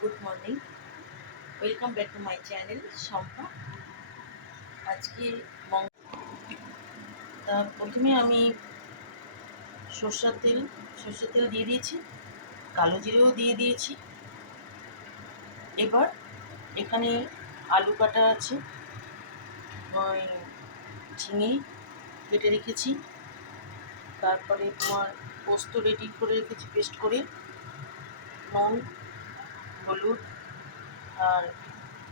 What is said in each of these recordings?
Good morning, welcome back to my channel Shampa. আজকে প্রথমে আমি সর্ষের তেল দিয়ে দিয়েছি, কালো জিরেও দিয়ে দিয়েছি। এবার এখানে আলু কাটা আছে, ঝিঙে কেটে রেখেছি, তারপরে তোমার পোস্ত রেডি করে রেখেছি পেস্ট করে, নুন, হলুদ, আর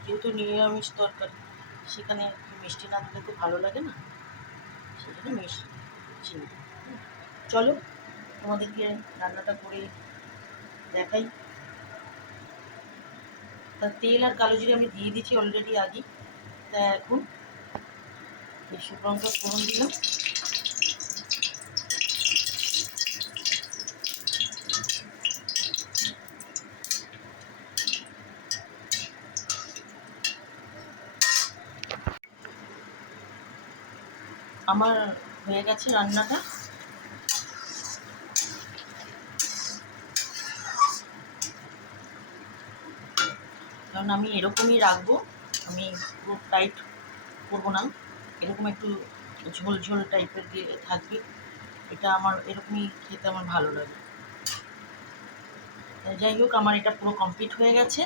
যেহেতু নিরামিষ তরকারি সেখানে মিষ্টি না দিলে তো ভালো লাগে না, সেখানে মিষ্টি চিনি। চলো তোমাদেরকে রান্নাটা করে দেখাই। তা তেল আর কালো জিরে আমি দিয়ে দিয়েছি অলরেডি আগে। তা এখন এই শুকনো লঙ্কা ফোড়ন দিলাম, আমার হয়ে গেছে রান্নাটা। কারণ আমি এরকমই রাখবো, আমি পুরো টাইট করবো না, এরকম একটু ঝোল ঝোল টাইপের দিয়ে থাকবে। এটা আমার এরকমই খেতে আমার ভালো লাগে। যাই হোক, আমার এটা পুরো কমপ্লিট হয়ে গেছে।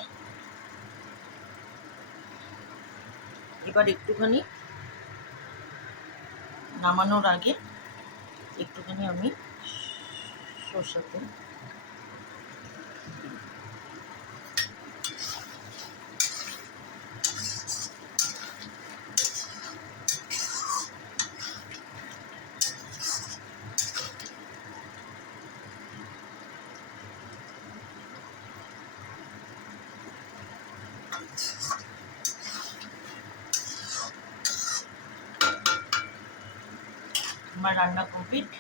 এবার একটুখানি নামানোর আগে একটুখানি আমি সরষের তেল আমার রান্না কমপ্লিট।